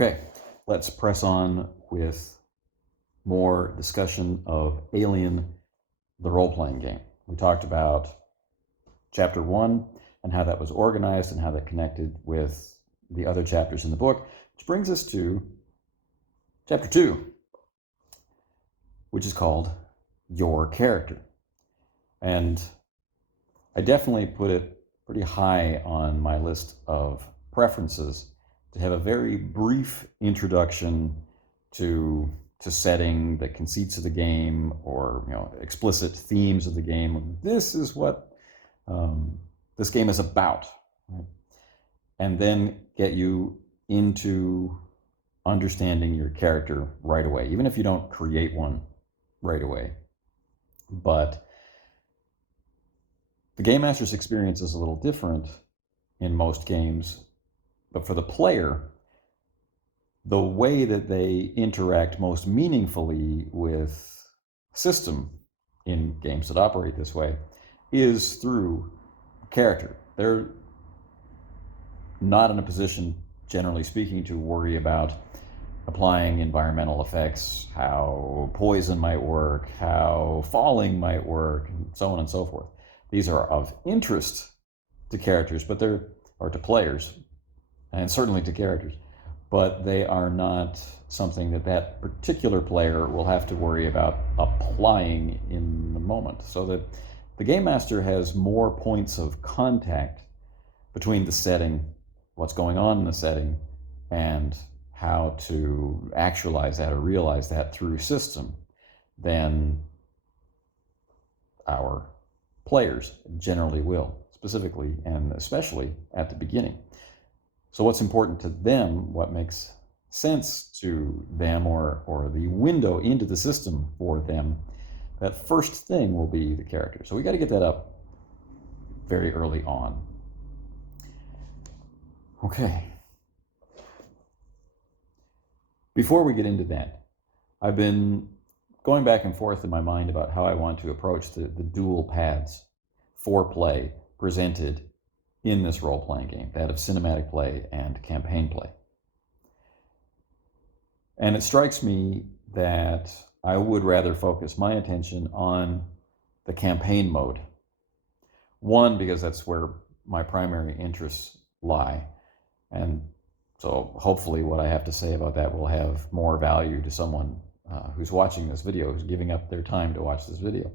Okay, let's press on with more discussion of Alien, the role-playing game. We talked about chapter 1 and how that was organized and how that connected with the other chapters in the book, which brings us to chapter 2, which is called Your Character. And I definitely put it pretty high on my list of preferences to have a very brief introduction to setting, the conceits of the game, or explicit themes of the game. This is what this game is about, right? And then get you into understanding your character right away, even if you don't create one right away. But the Game Master's experience is a little different in most games, but for the player, the way that they interact most meaningfully with system in games that operate this way is through character. They're not in a position, generally speaking, to worry about applying environmental effects, how poison might work, how falling might work, and so on and so forth. These are of interest to characters, or to players, and certainly to characters, but they are not something that particular player will have to worry about applying in the moment. So that the Game Master has more points of contact between the setting, what's going on in the setting, and how to actualize that or realize that through system than our players generally will, specifically and especially at the beginning. So what's important to them, what makes sense to them, or the window into the system for them, that first thing will be the character. So we got to get that up very early on. Okay. Before we get into that, I've been going back and forth in my mind about how I want to approach the dual paths for play presented in this role-playing game, that of cinematic play and campaign play. And it strikes me that I would rather focus my attention on the campaign mode. One, because that's where my primary interests lie. And so hopefully what I have to say about that will have more value to someone who's watching this video, who's giving up their time to watch this video.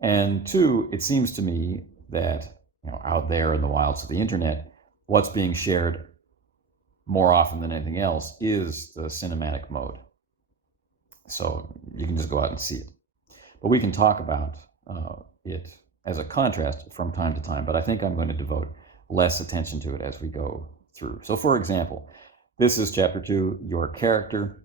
And two, it seems to me that out there in the wilds of the internet, what's being shared more often than anything else is the cinematic mode. So you can just go out and see it. But we can talk about it as a contrast from time to time, but I think I'm going to devote less attention to it as we go through. So for example, this is chapter 2, Your Character.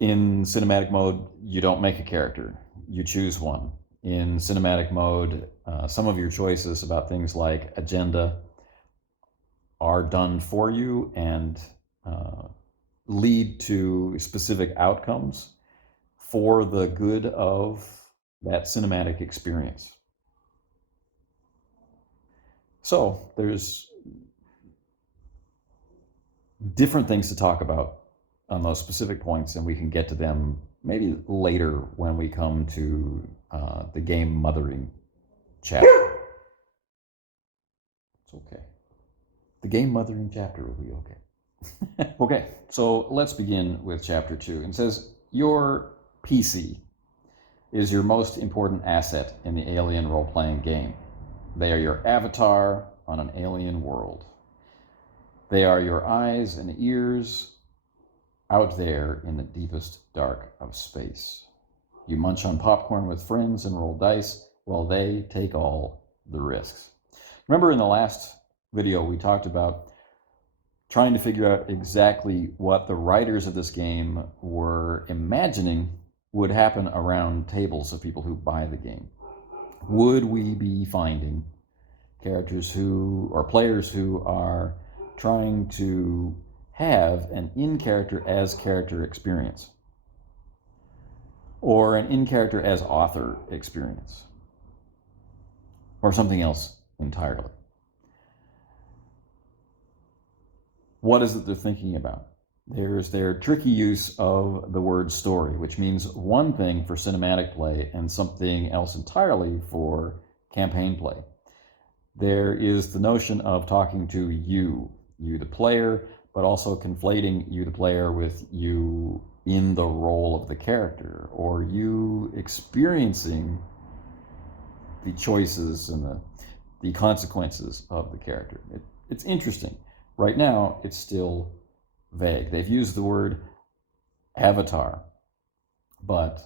In cinematic mode, you don't make a character, you choose one. In cinematic mode, some of your choices about things like agenda are done for you and lead to specific outcomes for the good of that cinematic experience. So there's different things to talk about on those specific points, and we can get to them maybe later when we come to the game mothering chapter. It's okay. The game mothering chapter will be okay. Okay, so let's begin with chapter 2. It says, your PC is your most important asset in the Alien role-playing game. They are your avatar on an alien world. They are your eyes and ears out there in the deepest dark of space. You munch on popcorn with friends and roll dice while they take all the risks. Remember in the last video we talked about trying to figure out exactly what the writers of this game were imagining would happen around tables of people who buy the game. Would we be finding characters or players who are trying to have an in-character as character experience, or an in-character as author experience, or something else entirely? What is it they're thinking about? There's their tricky use of the word story, which means one thing for cinematic play and something else entirely for campaign play. There is the notion of talking to you the player, but also conflating you the player with you in the role of the character, or you experiencing the choices and the consequences of the character. It's interesting. Right now, it's still vague. They've used the word avatar, but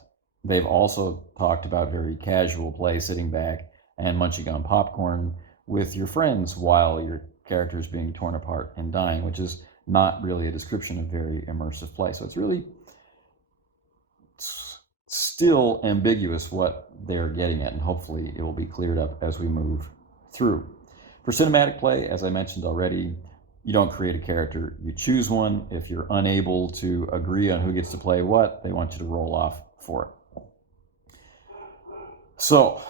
they've also talked about very casual play, sitting back and munching on popcorn with your friends while your character is being torn apart and dying, which is not really a description of very immersive play. So it's really still ambiguous what they're getting at, and hopefully it will be cleared up as we move through. For cinematic play, as I mentioned already, you don't create a character, you choose one. If you're unable to agree on who gets to play what, they want you to roll off for it. So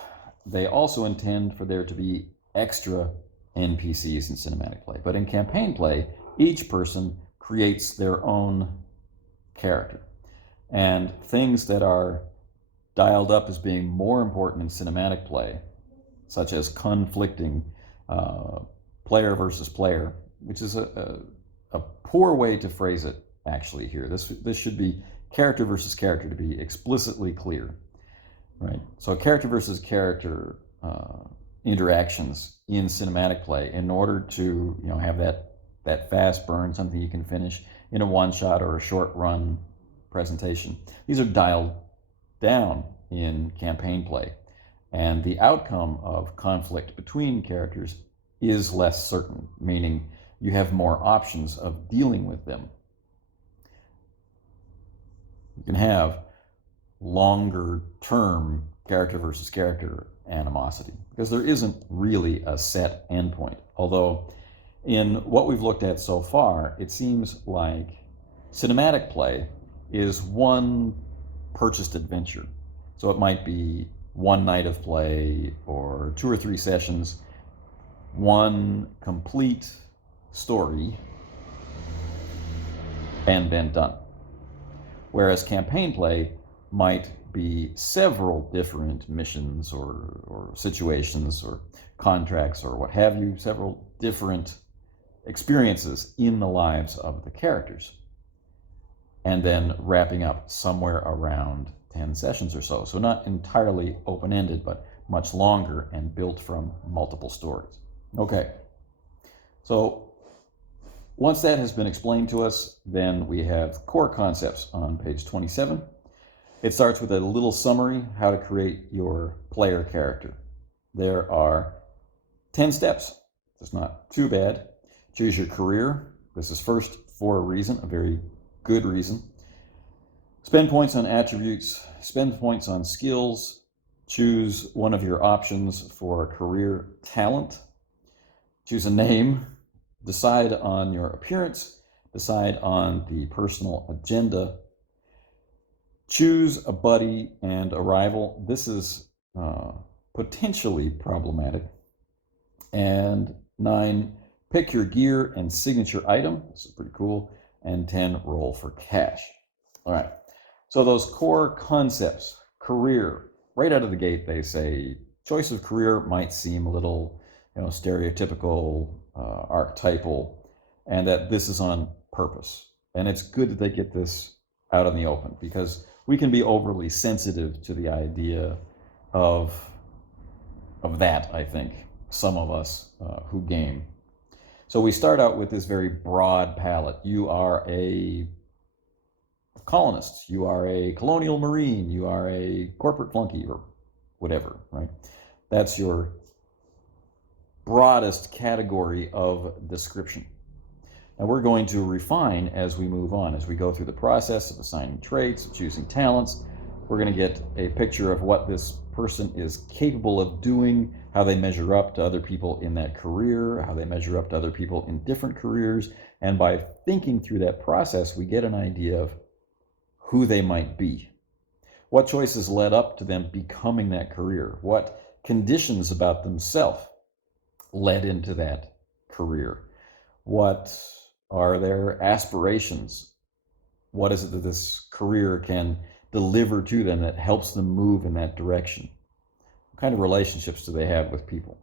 they also intend for there to be extra NPCs in cinematic play. But in campaign play, each person creates their own character. And things that are dialed up as being more important in cinematic play, such as conflicting player versus player, which is a poor way to phrase it actually here. This should be character versus character to be explicitly clear, right? So character versus character interactions in cinematic play, in order to have that fast burn, something you can finish in a one-shot or a short run presentation. These are dialed down in campaign play, and the outcome of conflict between characters is less certain, meaning you have more options of dealing with them. You can have longer term character versus character animosity because there isn't really a set endpoint. Although in what we've looked at so far, it seems like cinematic play is one purchased adventure. So it might be one night of play or 2 or 3 sessions, one complete story, and then done. Whereas campaign play might be several different missions or situations or contracts or what have you, several different experiences in the lives of the characters, and then wrapping up somewhere around 10 sessions or so. So not entirely open-ended, but much longer and built from multiple stories. Okay, so once that has been explained to us, then we have core concepts on page 27. It starts with a little summary, how to create your player character. There are 10 steps. It's not too bad. Choose your career. This is first for a reason, a very good reason. Spend points on attributes, spend points on skills, choose one of your options for career talent, choose a name, decide on your appearance, decide on the personal agenda, choose a buddy and a rival. This is potentially problematic. And 9, pick your gear and signature item. This is pretty cool. And 10, roll for cash. All right. So those core concepts, career, right out of the gate, they say choice of career might seem a little, stereotypical, archetypal, and that this is on purpose. And it's good that they get this out in the open, because we can be overly sensitive to the idea of that, I think, some of us who game. So we start out with this very broad palette. You are a colonist, you are a colonial marine, you are a corporate flunky, or whatever, right? That's your broadest category of description. And we're going to refine as we move on, as we go through the process of assigning traits, of choosing talents. We're going to get a picture of what this person is capable of doing, how they measure up to other people in that career, how they measure up to other people in different careers. And by thinking through that process, we get an idea of who they might be. What choices led up to them becoming that career? What conditions about themselves led into that career? What Are their aspirations? What is it that this career can deliver to them that helps them move in that direction? What kind of relationships do they have with people?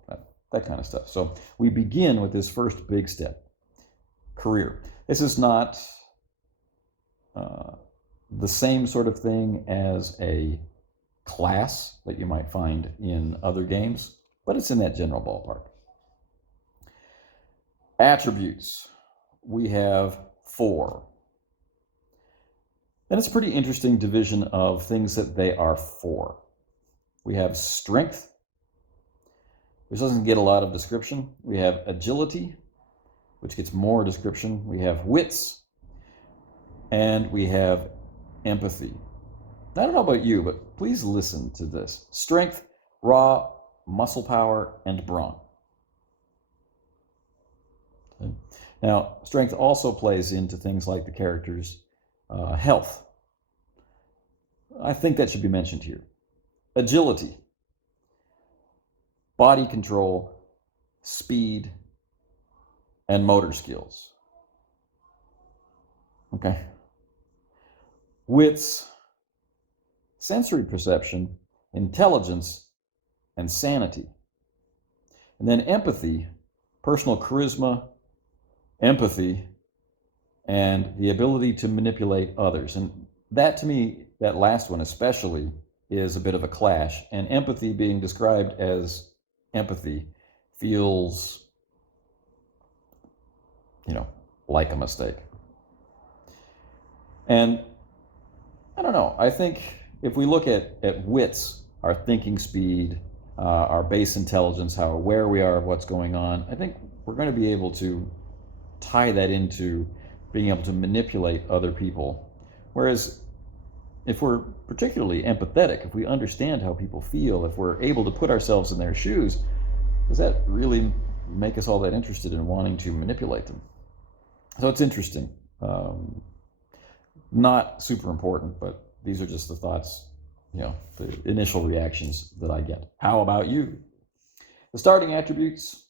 That kind of stuff. So we begin with this first big step, career. This is not the same sort of thing as a class that you might find in other games, but it's in that general ballpark. Attributes. We have 4. And it's a pretty interesting division of things that they are for. We have strength, which doesn't get a lot of description. We have agility, which gets more description. We have wits, and we have empathy. I don't know about you, but please listen to this. Strength, raw, muscle power, and brawn. Okay. Now, strength also plays into things like the character's health. I think that should be mentioned here. Agility, body control, speed, and motor skills. Okay. Wits, sensory perception, intelligence, and sanity. And then empathy, personal charisma, empathy, and the ability to manipulate others. And that, to me, that last one especially, is a bit of a clash. And empathy being described as empathy feels, like a mistake. And I don't know, I think if we look at wits, our thinking speed, our base intelligence, how aware we are of what's going on, I think we're going to be able to tie that into being able to manipulate other people. Whereas if we're particularly empathetic, if we understand how people feel, if we're able to put ourselves in their shoes, does that really make us all that interested in wanting to manipulate them? So it's interesting. Not super important, but these are just the thoughts, the initial reactions that I get. How about you? The starting attributes,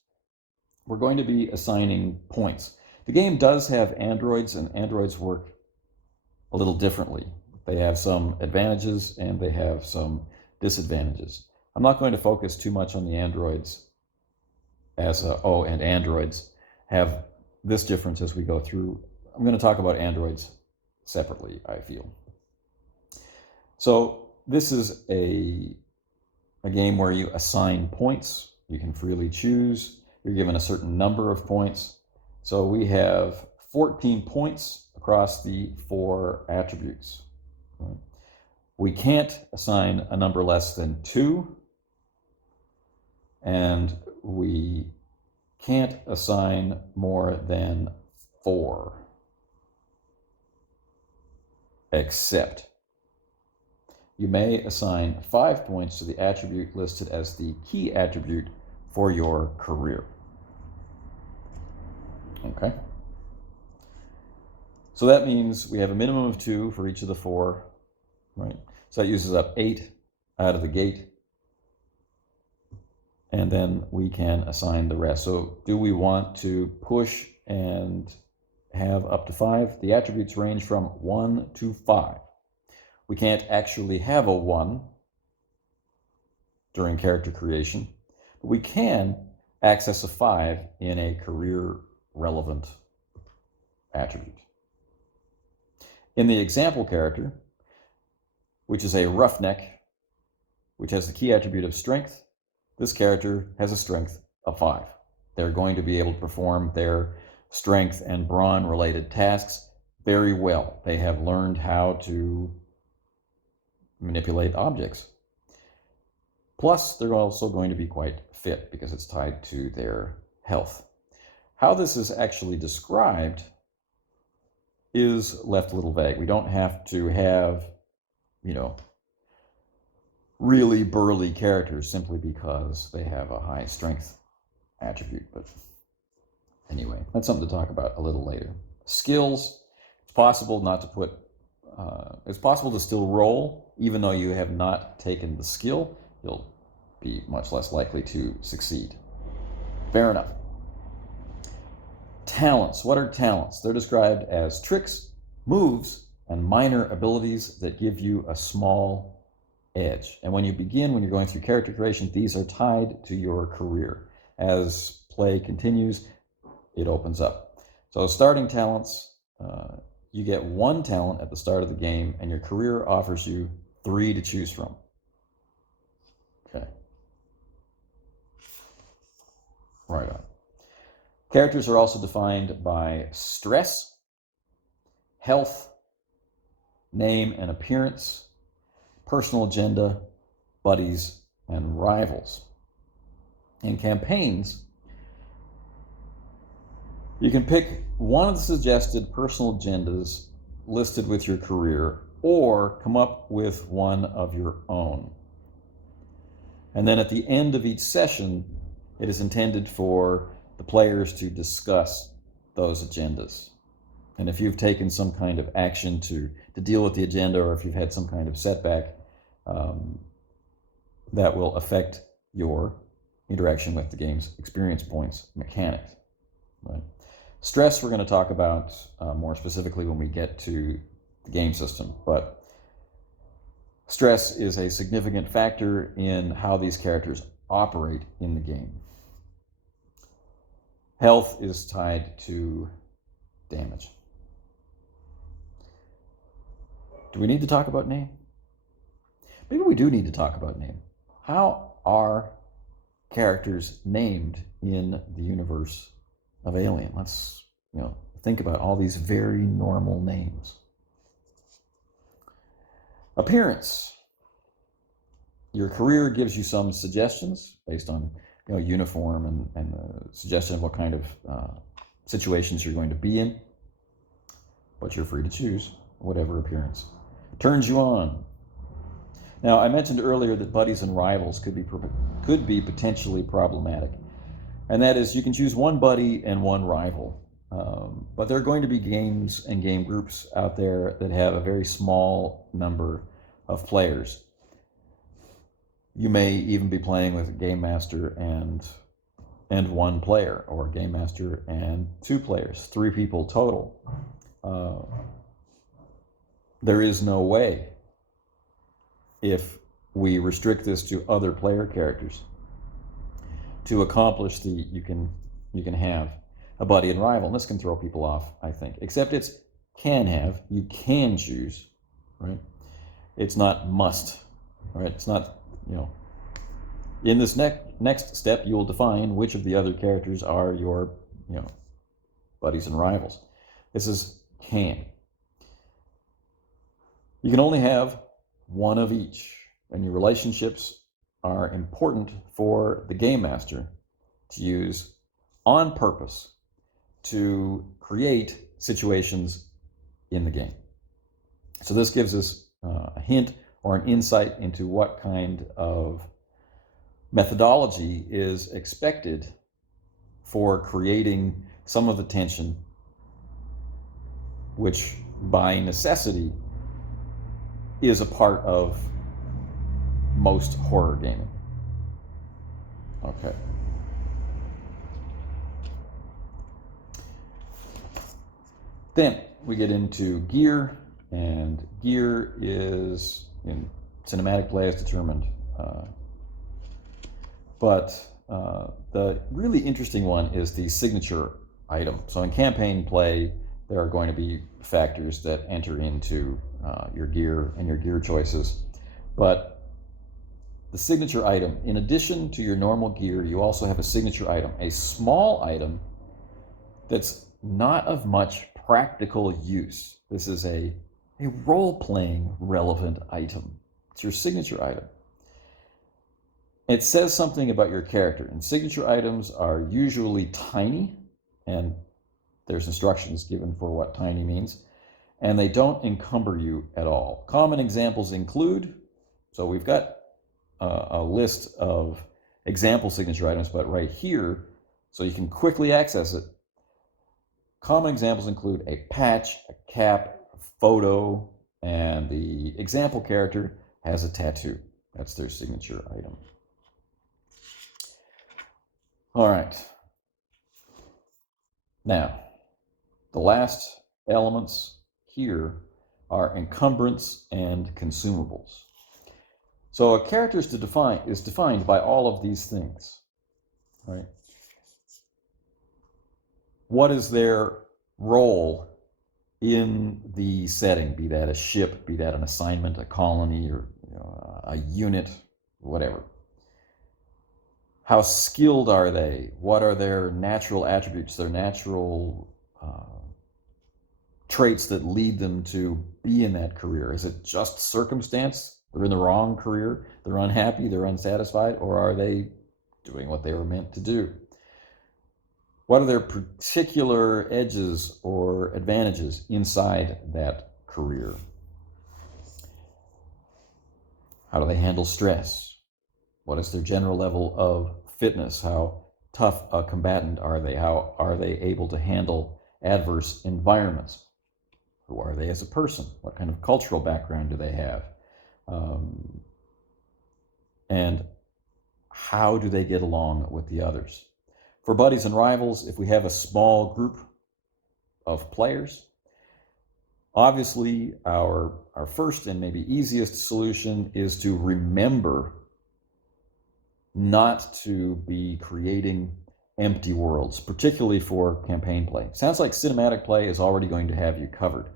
we're going to be assigning points. The game does have androids, and androids work a little differently. They have some advantages and they have some disadvantages. I'm not going to focus too much on the androids and androids have this difference as we go through. I'm going to talk about androids separately, I feel. So this is a game where you assign points. You can freely choose. You're given a certain number of points. So we have 14 points across the 4 attributes. We can't assign a number less than 2, and we can't assign more than 4, except you may assign 5 points to the attribute listed as the key attribute for your career. Okay. So that means we have a minimum of 2 for each of the 4, right? So that uses up 8 out of the gate. And then we can assign the rest. So do we want to push and have up to 5? The attributes range from 1 to 5. We can't actually have a 1 during character creation, but we can access a 5 in a career relevant attribute. In the example character, which is a roughneck, which has the key attribute of strength, this character has a strength of 5. They're going to be able to perform their strength and brawn related tasks very well. They have learned how to manipulate objects. Plus, they're also going to be quite fit because it's tied to their health. How this is actually described is left a little vague. We don't have to have, really burly characters simply because they have a high strength attribute. But anyway, that's something to talk about a little later. Skills, it's possible to still roll even though you have not taken the skill. You'll be much less likely to succeed. Fair enough. Talents. What are talents? They're described as tricks, moves, and minor abilities that give you a small edge. And when you're going through character creation, these are tied to your career. As play continues, it opens up. So starting talents, you get one talent at the start of the game, and your career offers you 3 to choose from. Okay. Right on. Characters are also defined by stress, health, name and appearance, personal agenda, buddies, and rivals. In campaigns, you can pick one of the suggested personal agendas listed with your career, or come up with one of your own. And then at the end of each session, it is intended for the players to discuss those agendas. And if you've taken some kind of action to deal with the agenda, or if you've had some kind of setback, that will affect your interaction with the game's experience points mechanics. Right? Stress we're going to talk about more specifically when we get to the game system, but stress is a significant factor in how these characters operate in the game. Health is tied to damage. Do we need to talk about name? Maybe we do need to talk about name. How are characters named in the universe of Alien? Let's think about all these very normal names. Appearance. Your career gives you some suggestions based on uniform and the suggestion of what kind of situations you're going to be in, but you're free to choose whatever appearance turns you on. Now, I mentioned earlier that buddies and rivals could be potentially problematic, and that is you can choose one buddy and one rival, but there are going to be games and game groups out there that have a very small number of players. You may even be playing with a game master and one player, or a game master and 2 players, 3 people total. There is no way, if we restrict this to other player characters, to accomplish you can have a buddy and rival. And this can throw people off, I think. Except it's can have. You can choose, right? It's not must, right? It's not, in this next step, you will define which of the other characters are your, buddies and rivals. This is can. You can only have one of each, and your relationships are important for the game master to use on purpose to create situations in the game. So this gives us a hint or an insight into what kind of methodology is expected for creating some of the tension, which by necessity is a part of most horror gaming. Okay. Then we get into gear, and gear is in cinematic play as determined. But the really interesting one is the signature item. So in campaign play, there are going to be factors that enter into your gear and your gear choices. But the signature item, in addition to your normal gear, you also have a signature item, a small item that's not of much practical use. This is a role-playing relevant item. It's your signature item. It says something about your character, and signature items are usually tiny, and there's instructions given for what tiny means, and they don't encumber you at all. Common examples include, so we've got a list of example signature items, but right here, so you can quickly access it, common examples include a patch, a cap, a photo, and the example character has a tattoo. That's their signature item. All right. Now, the last elements here are encumbrance and consumables. So a character is defined by all of these things, right? What is their role in the setting, be that a ship, be that an assignment, a colony, or a unit, whatever? How skilled are they? What are their natural attributes, their natural traits that lead them to be in that career? Is it just circumstance? They're in the wrong career, they're unhappy, they're unsatisfied, or are they doing what they were meant to do? What are their particular edges or advantages inside that career? How do they handle stress? What is their general level of fitness? How tough a combatant are they? How are they able to handle adverse environments? Who are they as a person? What kind of cultural background do they have? And how do they get along with the others? For buddies and rivals, if we have a small group of players, obviously our first and maybe easiest solution is to remember not to be creating empty worlds, particularly for campaign play. Sounds like cinematic play is already going to have you covered.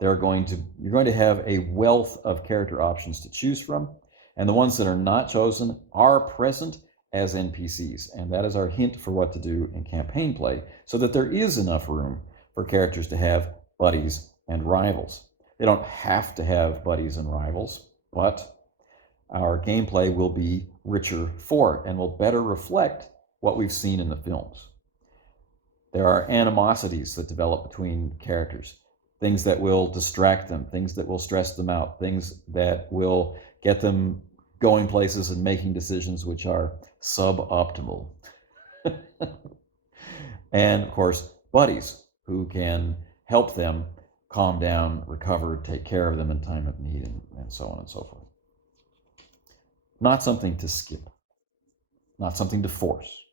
You're going to have a wealth of character options to choose from, and the ones that are not chosen are present as NPCs, and that is our hint for what to do in campaign play, so that there is enough room for characters to have buddies and rivals. They don't have to have buddies and rivals, but our gameplay will be richer for it and will better reflect what we've seen in the films. There are animosities that develop between characters, things that will distract them, things that will stress them out, things that will get them going places and making decisions which are suboptimal. And of course, buddies who can help them calm down, recover, take care of them in time of need, and so on and so forth. Not something to skip, not something to force,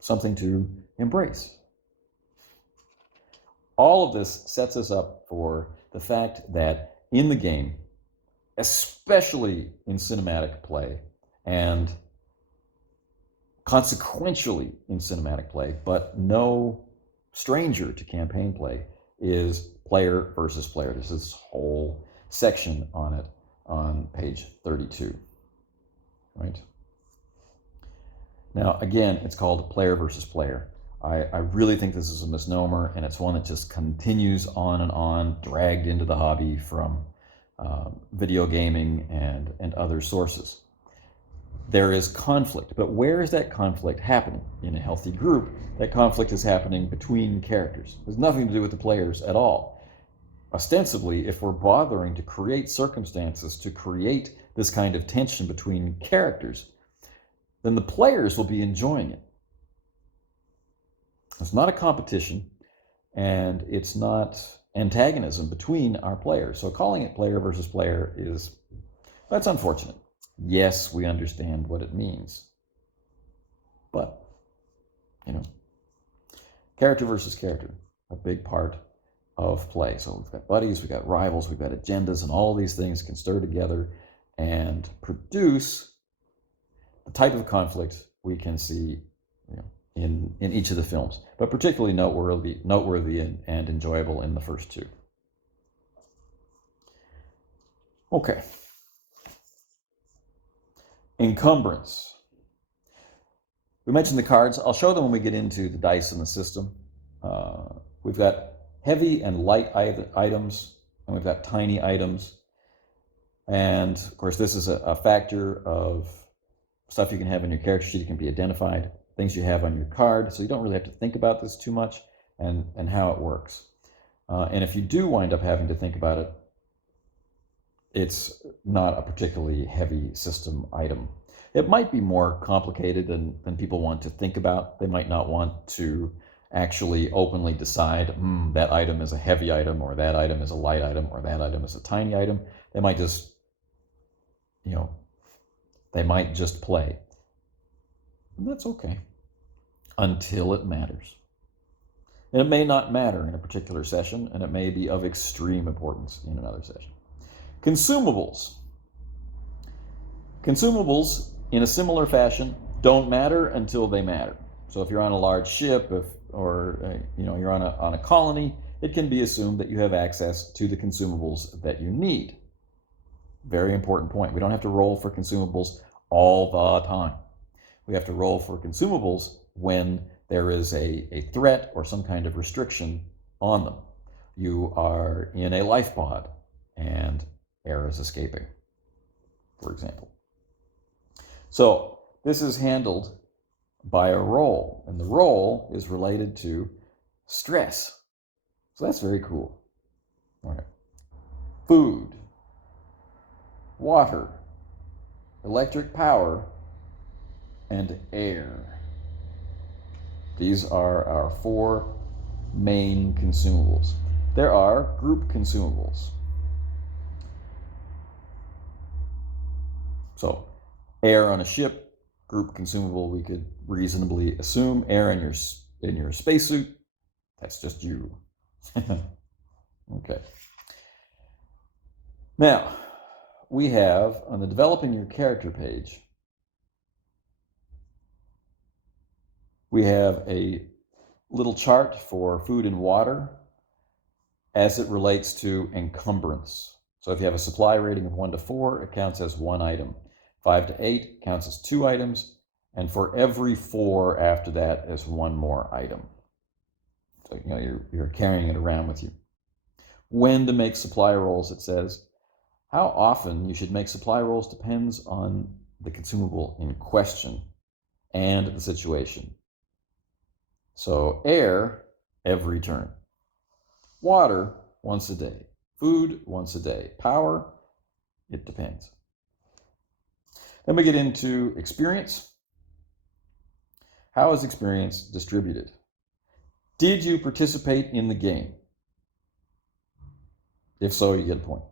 something to embrace. All of this sets us up for the fact that in the game, especially in cinematic play, and consequentially in cinematic play, but no stranger to campaign play, is player versus player. There's this whole section on it on page 32. Right? Now, again, it's called player versus player. I really think this is a misnomer, and it's one that just continues on and on, dragged into the hobby from video gaming and other sources. There is conflict, but where is that conflict happening? In a healthy group, that conflict is happening between characters. It has nothing to do with the players at all. Ostensibly, if we're bothering to create circumstances to create this kind of tension between characters, then the players will be enjoying it. It's not a competition, and it's not antagonism between our players. So calling it player versus player that's unfortunate. Yes, we understand what it means. But, character versus character, a big part of play. So we've got buddies, we've got rivals, we've got agendas, and all these things can stir together and produce the type of conflict we can see in each of the films, but particularly noteworthy and enjoyable in the first two. Okay. Encumbrance. We mentioned the cards. I'll show them when we get into the dice in the system. We've got heavy and light items, and we've got tiny items. And of course, this is a factor of stuff you can have in your character sheet. It can be identified, things you have on your card, so you don't really have to think about this too much, and how it works. And if you do wind up having to think about it, it's not a particularly heavy system item. It might be more complicated than people want to think about. They might not want to actually openly decide, that item is a heavy item, or that item is a light item, or that item is a tiny item. They might just, play. And that's okay, until it matters. And it may not matter in a particular session, and it may be of extreme importance in another session. Consumables. Consumables, in a similar fashion, don't matter until they matter. So if you're on a large ship, or you're on a colony, it can be assumed that you have access to the consumables that you need. Very important point. We don't have to roll for consumables all the time. We have to roll for consumables when there is a threat or some kind of restriction on them. You are in a life pod and air is escaping, for example. So this is handled by a roll, and the roll is related to stress. So that's very cool. All right. Food, water, electric power, and air. These are our 4 main consumables. There are group consumables. So air on a ship, group consumable, we could reasonably assume. Air in your spacesuit, that's just you. Okay. Now, we have on the developing your character page, we have a little chart for food and water as it relates to encumbrance. So if you have a supply rating of 1 to 4, it counts as 1 item. 5 to 8 counts as 2 items, and for every 4 after that is 1 more item. So you're carrying it around with you. When to make supply rolls, it says. How often you should make supply rolls depends on the consumable in question and the situation. So air, every turn. Water, once a day. Food, once a day. Power, it depends. Then we get into experience. How is experience distributed? Did you participate in the game? If so, you get a point.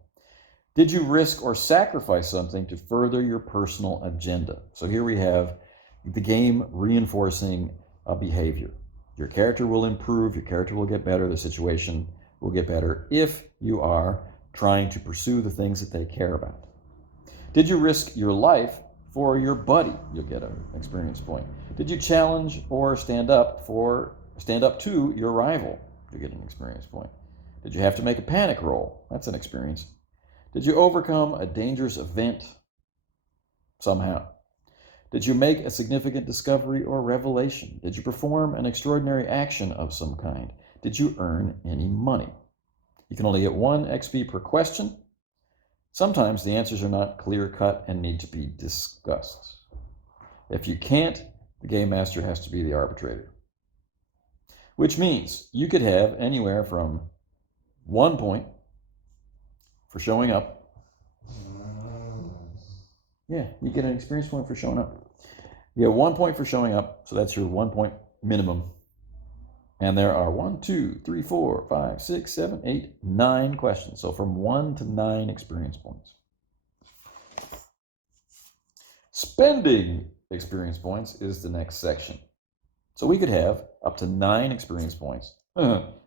Did you risk or sacrifice something to further your personal agenda? So here we have the game reinforcing a behavior. Your character will improve, your character will get better, the situation will get better if you are trying to pursue the things that they care about. Did you risk your life for your buddy? You'll get an experience point. Did you challenge or stand up to your rival? You get an experience point. Did you have to make a panic roll? That's an experience. Did you overcome a dangerous event somehow? Did you make a significant discovery or revelation? Did you perform an extraordinary action of some kind? Did you earn any money? You can only get 1 XP per question. Sometimes the answers are not clear-cut and need to be discussed. If you can't, the game master has to be the arbitrator. Which means you could have anywhere from 1 point for showing up. Yeah, you get an experience point for showing up. You have 1 point for showing up, so that's your 1 point minimum. And there are 1, 2, 3, 4, 5, 6, 7, 8, 9 questions. So from 1 to 9 experience points. Spending experience points is the next section. So we could have up to 9 experience points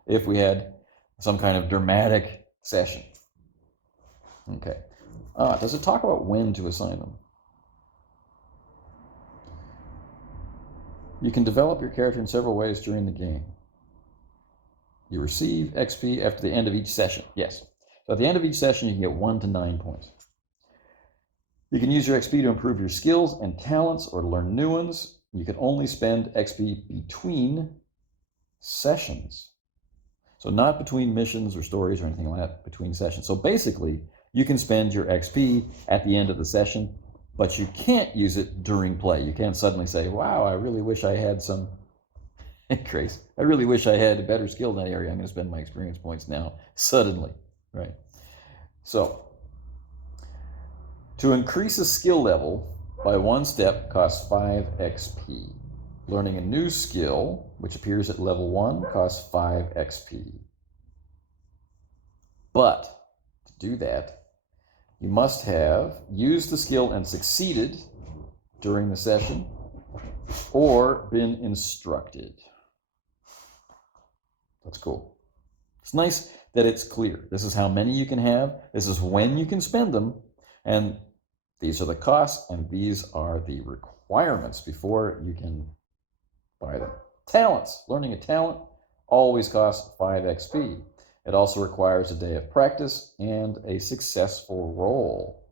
if we had some kind of dramatic session. Okay. Does it talk about when to assign them? You can develop your character in several ways during the game. You receive XP after the end of each session. Yes. So at the end of each session, you can get 1 to 9 points. You can use your XP to improve your skills and talents or to learn new ones. You can only spend XP between sessions. So not between missions or stories or anything like that, between sessions. So basically, you can spend your XP at the end of the session, but you can't use it during play. You can't suddenly say, wow, I really wish I had some grace. I really wish I had a better skill in that area. I'm going to spend my experience points now, suddenly, right? So, to increase a skill level by 1 step costs 5 XP. Learning a new skill, which appears at level 1, costs 5 XP. But, to do that, you must have used the skill and succeeded during the session, or been instructed. That's cool. It's nice that it's clear. This is how many you can have. This is when you can spend them. And these are the costs, and these are the requirements before you can buy them. Talents. Learning a talent always costs 5 XP. It also requires a day of practice and a successful roll.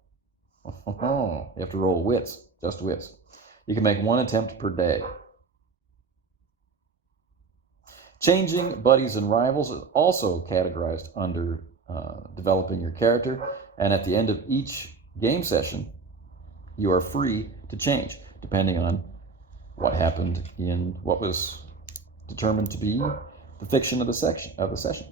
You have to roll wits, just wits. You can make 1 attempt per day. Changing buddies and rivals is also categorized under developing your character, and at the end of each game session, you are free to change, depending on what happened in what was determined to be the fiction of the session.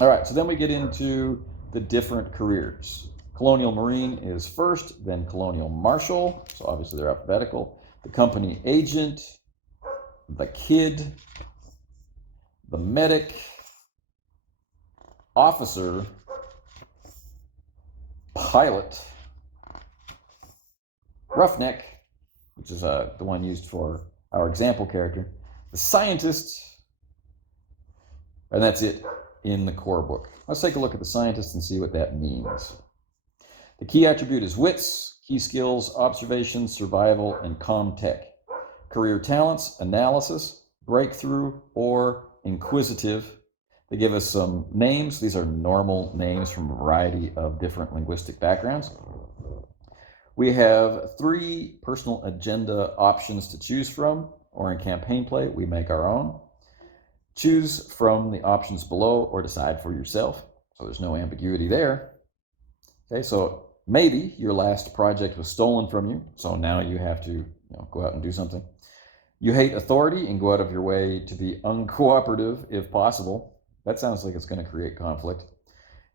All right, so then we get into the different careers. Colonial Marine is first, then Colonial Marshal, so obviously they're alphabetical. The Company Agent, the Kid, the Medic, Officer, Pilot, Roughneck, which is the one used for our example character, the Scientist, and that's it in the core book. Let's take a look at the Scientist and see what that means. The key attribute is wits, key skills, observation, survival, and comm tech. Career talents, analysis, breakthrough, or inquisitive. They give us some names. These are normal names from a variety of different linguistic backgrounds. We have 3 personal agenda options to choose from, or in campaign play, we make our own. Choose from the options below or decide for yourself. So there's no ambiguity there. Okay, so maybe your last project was stolen from you, so now you have to go out and do something. You hate authority and go out of your way to be uncooperative if possible. That sounds like it's going to create conflict.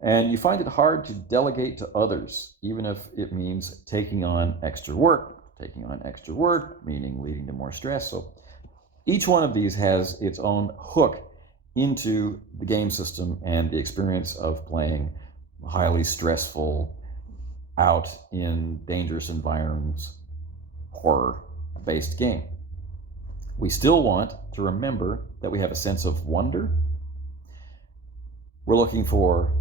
And you find it hard to delegate to others, even if it means taking on extra work. Taking on extra work, meaning leading to more stress. So each one of these has its own hook into the game system and the experience of playing highly stressful, out in dangerous environments, horror-based game. We still want to remember that we have a sense of wonder. We're looking for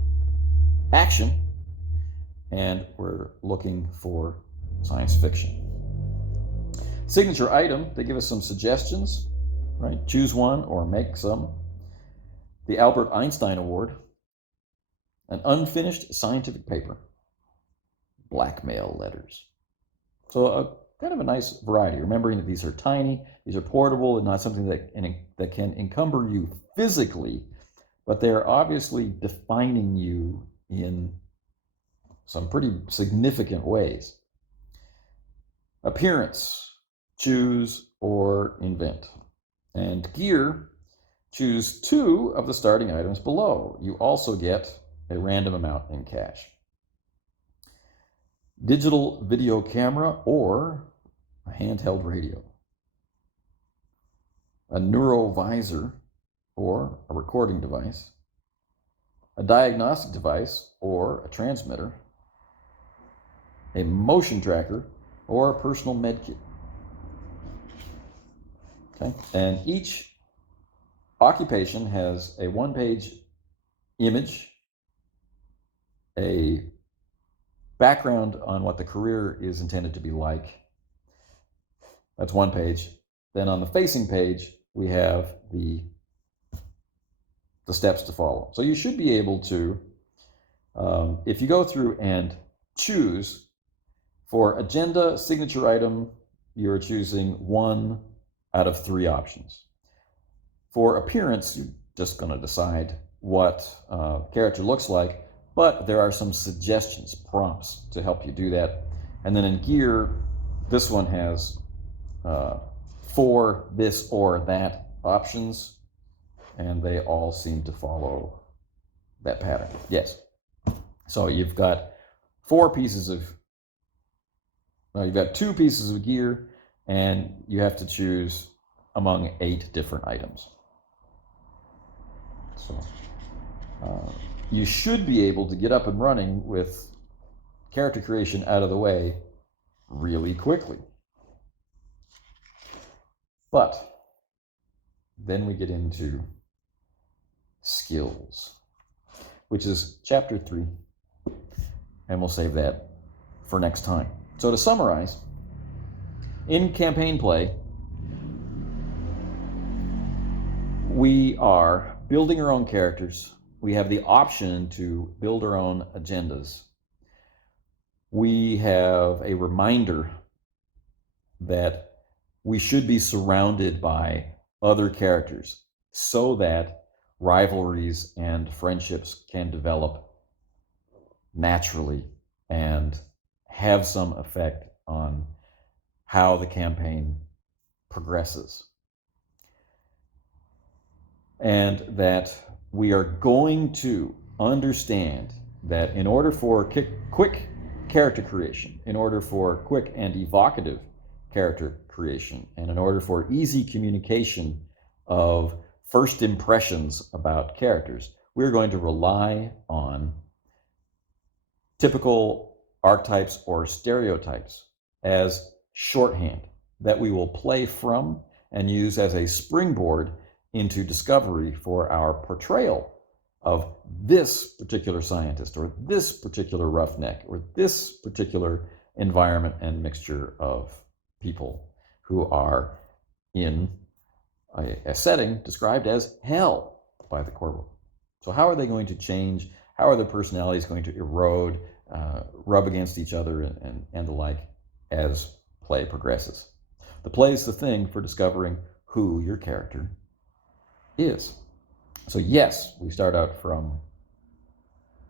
action, and we're looking for science fiction. Signature item, they give us some suggestions, right? Choose one or make some. The Albert Einstein Award, an unfinished scientific paper, blackmail letters. So kind of a nice variety, remembering that these are tiny, these are portable, and not something that can encumber you physically, but they're obviously defining you in some pretty significant ways. Appearance, choose or invent. And gear, choose 2 of the starting items below. You also get a random amount in cash. Digital video camera or a handheld radio. A neurovisor or a recording device. A diagnostic device or a transmitter. A motion tracker or a personal med kit. Okay, and each occupation has a 1-page image, a background on what the career is intended to be like. That's 1 page. Then on the facing page, we have the steps to follow. So you should be able to, if you go through and choose for agenda signature item, you're choosing 1 out of 3 options. For appearance, you're just going to decide what character looks like, but there are some suggestions, prompts to help you do that. And then in gear, this one has 4 this or that options, and they all seem to follow that pattern. Yes. So you've got 2 pieces of gear, and you have to choose among 8 different items. So you should be able to get up and running with character creation out of the way really quickly. But then we get into skills, which is chapter 3, and we'll save that for next time. So to summarize, in campaign play, we are building our own characters. We have the option to build our own agendas. We have a reminder that we should be surrounded by other characters so that rivalries and friendships can develop naturally and have some effect on how the campaign progresses. And that we are going to understand that in order for quick character creation, in order for quick and evocative character creation, and in order for easy communication of first impressions about characters, we're going to rely on typical archetypes or stereotypes as shorthand that we will play from and use as a springboard into discovery for our portrayal of this particular scientist or this particular roughneck or this particular environment and mixture of people who are in a setting described as hell by the core book. So how are they going to change? How are their personalities going to erode, rub against each other and the like as play progresses? The play is the thing for discovering who your character is. So yes, we start out from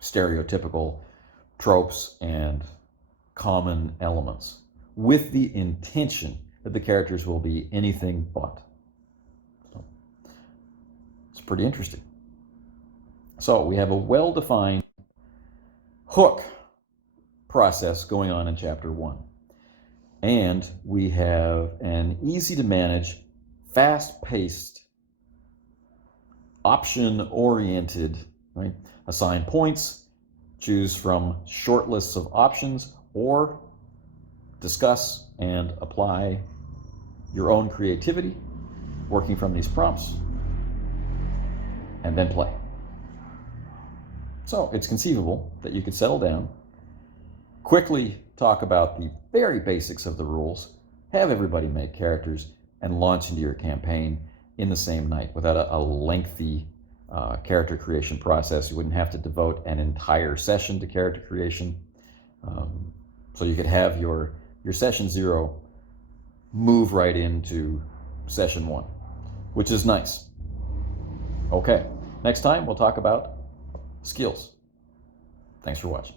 stereotypical tropes and common elements with the intention that the characters will be anything but. So, it's pretty interesting. So we have a well-defined hook process going on in chapter 1. And we have an easy-to-manage, fast-paced, option-oriented, right? Assign points, choose from short lists of options, or discuss and apply your own creativity, working from these prompts, and then play. So it's conceivable that you could settle down, quickly talk about the very basics of the rules, have everybody make characters, and launch into your campaign in the same night without a lengthy character creation process. You wouldn't have to devote an entire session to character creation. So you could have your session 0 move right into session 1, which is nice. Okay, next time we'll talk about skills. Thanks for watching.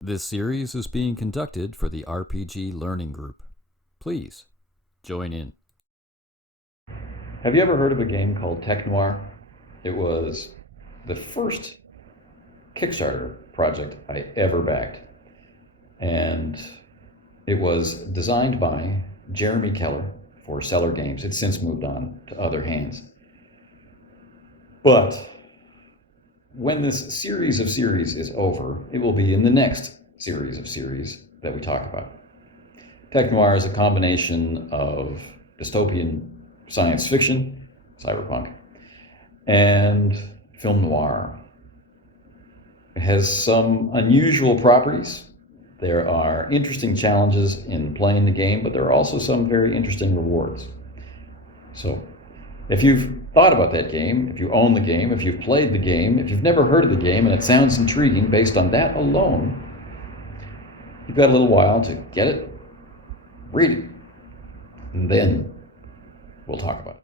This series is being conducted for the RPG Learning Group. Please join in. Have you ever heard of a game called Tech Noir? It was the first Kickstarter project I ever backed. And it was designed by Jeremy Keller for Cellar Games. It's since moved on to other hands. But when this series of series is over, it will be in the next series of series that we talk about. Tech Noir is a combination of dystopian science fiction, cyberpunk, and film noir. It has some unusual properties. There are interesting challenges in playing the game, but there are also some very interesting rewards. So if you've thought about that game, if you own the game, if you've played the game, if you've never heard of the game and it sounds intriguing based on that alone, you've got a little while to get it, read it, and then we'll talk about it.